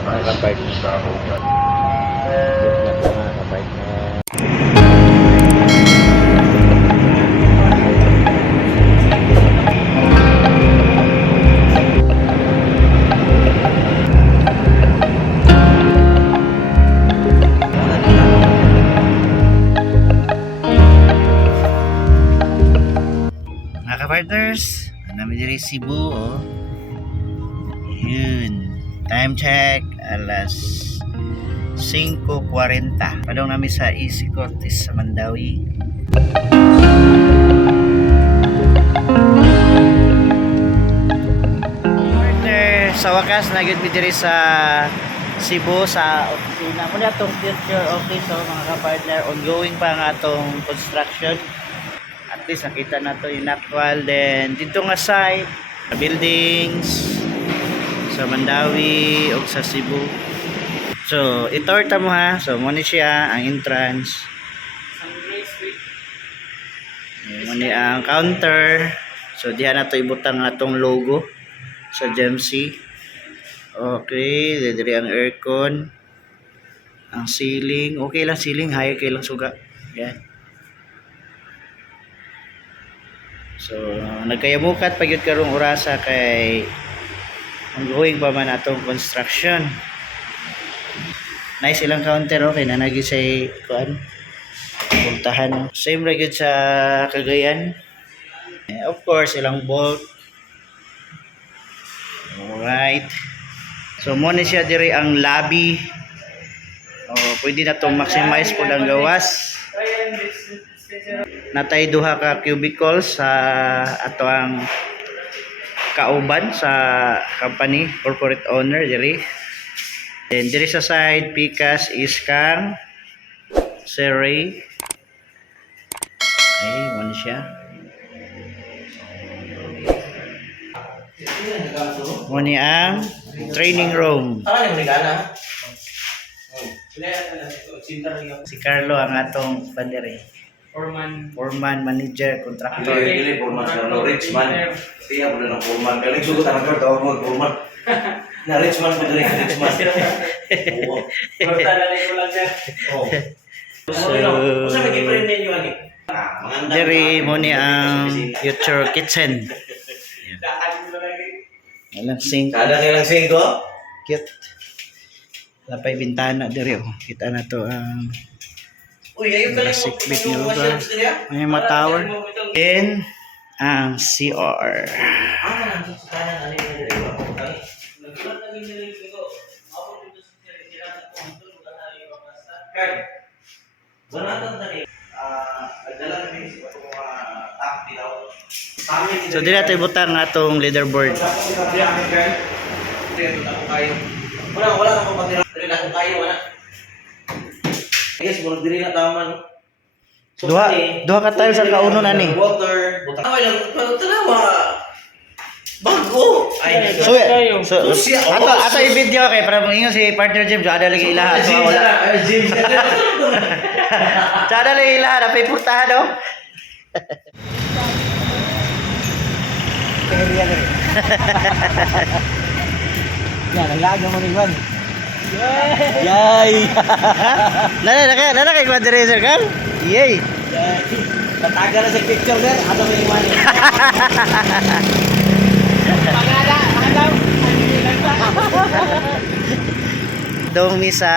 mga ka-partner. Good na po mga ka-partner. Mga ka-partners, namin diri Cebu, oh. Yun. Time check, alas 5:40. Padong namin sa Easy Cortez sa Mandawi. Partner, sa wakas nagid mi diri sa Cebu sa opisina. Muna itong future office, so mga ka-partner, ongoing pa nga itong construction. At least nakita na to yung actual. Then dito nga site, buildings sa Mandawi o sa Cebu. So itorta mo ha. So muna siya ang entrance, muna ang counter. So diha na to ibutang atong logo sa GMC. Okay, diri ang aircon, ang ceiling. Okay lang ceiling, high kay lang suga. Yan. So nagkayamukat pagyud karong orasa kay ongoing pa man atong construction. Nice ilang counter, okay na nagi say kuan puntahan. Same ra gyud sa Cagayan. Of course ilang bolt. Alright. So mo ni siya diri ang lobby. Pwede na tong maximize po ang gawas. Natay duha ka cubicles sa ato ang kauban sa company, corporate owner diri. Then diri sa side Pikas is kang Sir Ray. Okay, mo siya. Mo ni ang training room. Si Carlo ang atong pandere. Foreman, manager, contractor. Foreman sa Richman. Siya mo na ng Foreman. Galing sugot ang nagkar tawag mo Foreman. Na Richman pa diri, Richman. Oo. So, sa mag-i-print ninyo ani. Diri mo ni ang future kitchen. Alam sink. Kada nilang singko. Cute. Lapay bintana diri, oh. Kita na to ang Uy, ayo ka lang mo. sikbit ni Ruga. May mga tower. And ang CR. So dili natin butang nga itong leaderboard. Wala na ko patira. Dili na ko kayo wala. Guys, murag diri na tama no. Duha ka tiles ang kaunon ani. Water, butang. Ay lang, tanawa. Bago. Ay, So ato i-video kay para mo ingon si partner James ada lagi ilaha so wala. James. Sada lagi ilaha na pay purtahan do. Yan, ang laga mo ni Juan. Yay! Nana kay quadracer kan? Yay! Tataga na sa picture sir, ato may Juan. Dong mi sa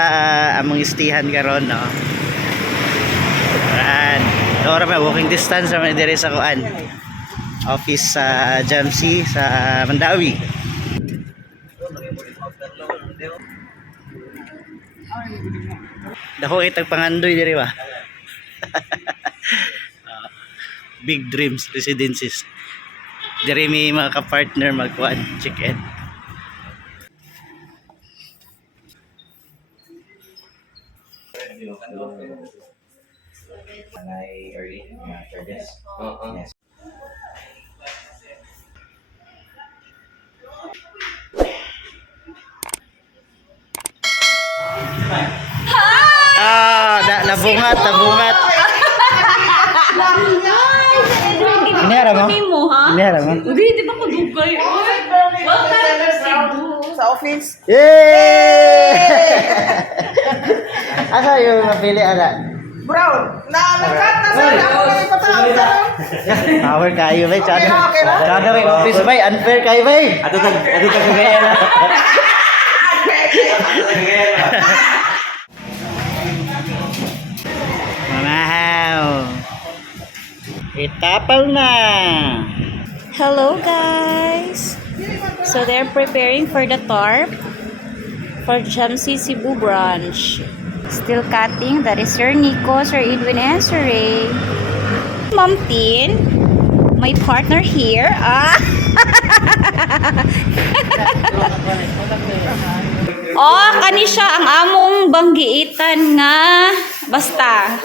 among istihan karon no. Ayan. Ora pa walking distance sa dire sa kuan. Office sa GMC sa Mandawi. Dako itag pangandoy diri ba? Big Dreams Residences. Diri may mga ka-partner magkuan check-in. Early charges. Yes. Nabungat. Inihara mo? Inihara mo? Inihara mo? Hindi, di ba ko dugay? Welcome to Cebu. sa office. Yay! Asa yung napili, ana? Brown, nalakat na sa ako may patawag sa Power kayo, bay. Okay na, okay na. Tsaka may office, bay. Unfair kayo, bay. Ato tag gaya na. Wow. Itapal na. Hello guys! So they're preparing for the tarp for Jamsi Cebu branch. Still cutting. That is Sir Nico, Sir Edwin, and Sir Ray. Mom Tin, my partner here. Oh, kani siya ang among banggiitan nga basta.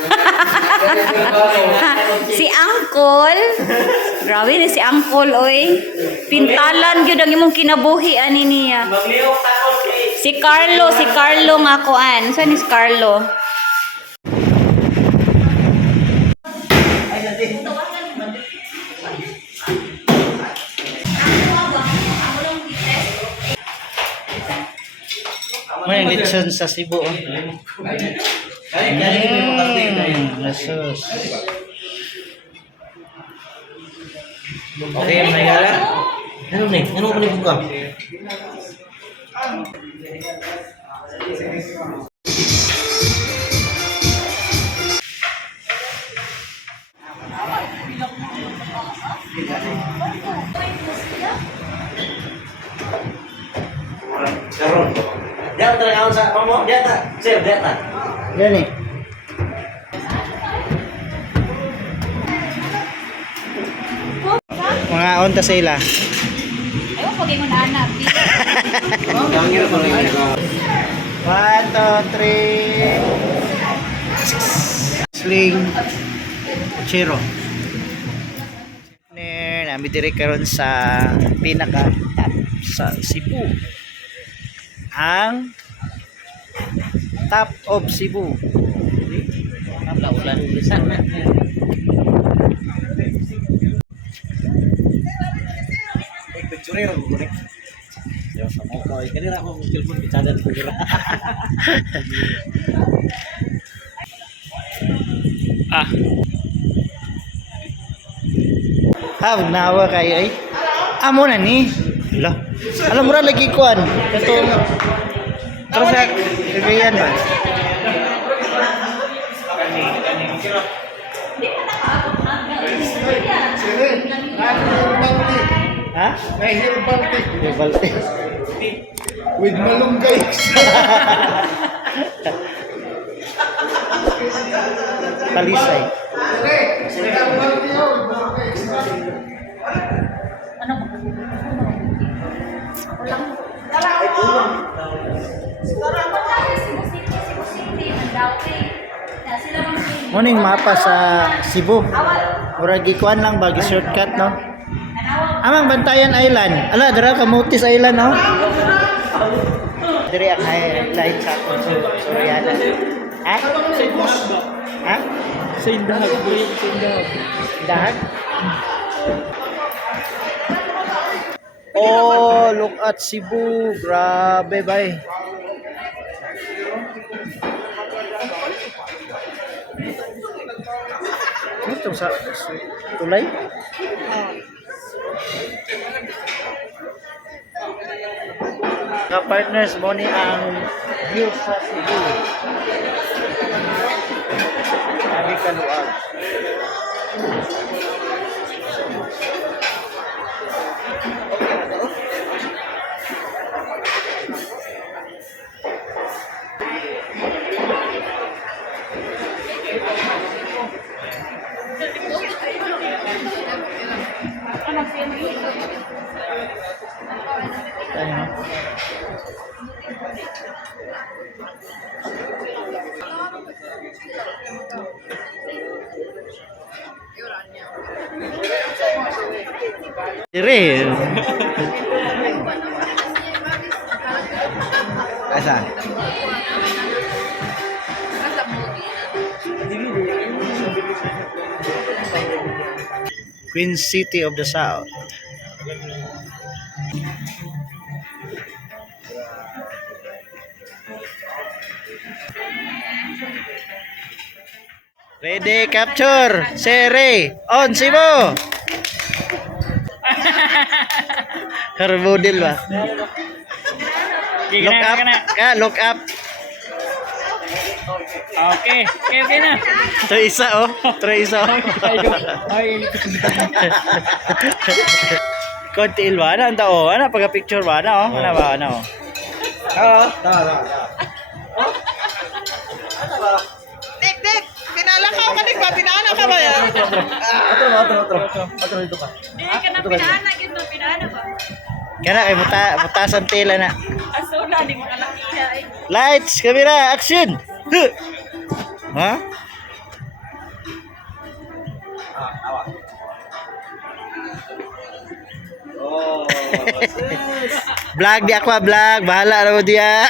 Si Uncle. Grabe ni si Uncle oy. Pintalan gyud ang imong kinabuhi ani niya. Si Carlo nga kuan. Saan is Carlo? May lechon sa Cebu. Nasus. Okay, may gala. Ano ni? Ano pa ni buka? Karon. Dia talaga sa pamo, dia ta. Sir, dia ta. Gani. Mga onta sa ila. Ayaw pag mo na. 1, 2, 3. Sling. Chiro. Nami dire karon sa pinaka top sa Cebu. Ang top of Cebu. Picture ro ko ni. Yo sa mo ko, kanira ako telepon bicara ko dira. Nawa kayo ay. Amo na ni. Hala. Alam mo ra lagi kuan. Kato. Pero sa kagayan ba? Ha? May herbal tea Herbal tea. with malunggay. Talisay. Herbal tea yun, malunggay. Muning mapa sa Cebu. Murag gikuan lang ba shortcut no? Amang Bantayan Island. Ala dira ka Motis Island no? Diri ang highlight sa akong Soriana. Ha? Ha? Sa Indahag. Indahag? Oh, look at Cebu. Grabe bay. Ito sa tulay? Mga partners mo ni ang view sa Cebu. Sabi kaluag. Dire. Asa? Queen City of the South. Ready, capture. Sere. On, Sibo. Herbodil ba? Look up. Look up. Okay. Okay na. Ito isa oh. Ito isa oh. Konti ilwa na. Ang tao. Ano? Pagka-picture ba na oh? Ano ba? Ano? Oo. Dik, pinalakaw ka, dik ba? Pinaanak ka ba yan? Hindi ka na pinaanak yun, pinaanak ba? Kana kay mutasan tela na. Aso na, di mo na nakita eh. Lights, camera, action. Huh. Ha? Oh, Vlog di ako, vlog. Bahala na mo diya.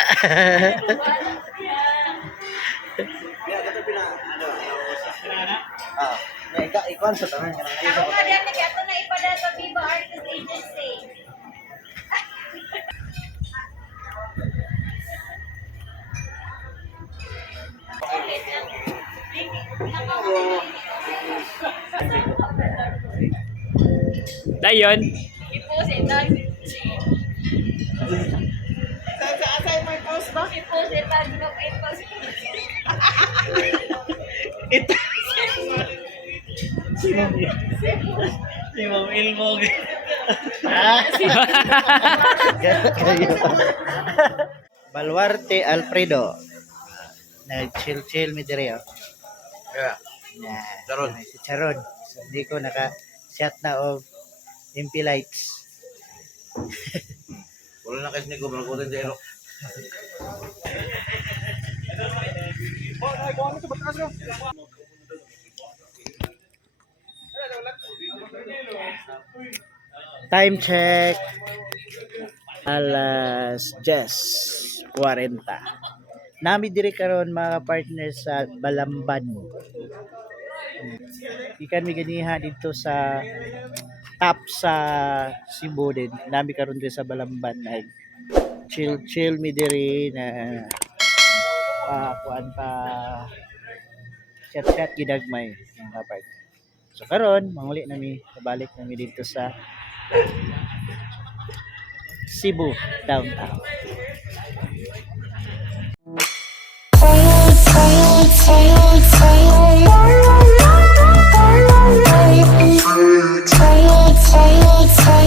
Ikaw sa tangan ka na. Ako nga diyan, nag-ato na ipada sa Viva Artist Agency. Dayon. I-post lang. Sa may post ba? I-post lang. I-post. Ito. Si Ma'am Ilmog. Baluarte Alfredo. Nag-chill mi diri oh. Yeah. Yeah. Charon. Si Charon. So, hindi ko naka-shot na og MP lights. Wala na kasi ni ko managutin sa ilo. Time check. Alas 10:40. Nami diri karon mga partners sa Balamban. Ikan mi ganiha dito sa top sa Cebu din. Nami karon diri sa Balamban ay chill mi diri na kuan pa chat gidagmay mga partner. So karon manguli nami balik nami dito sa Cebu downtown. Take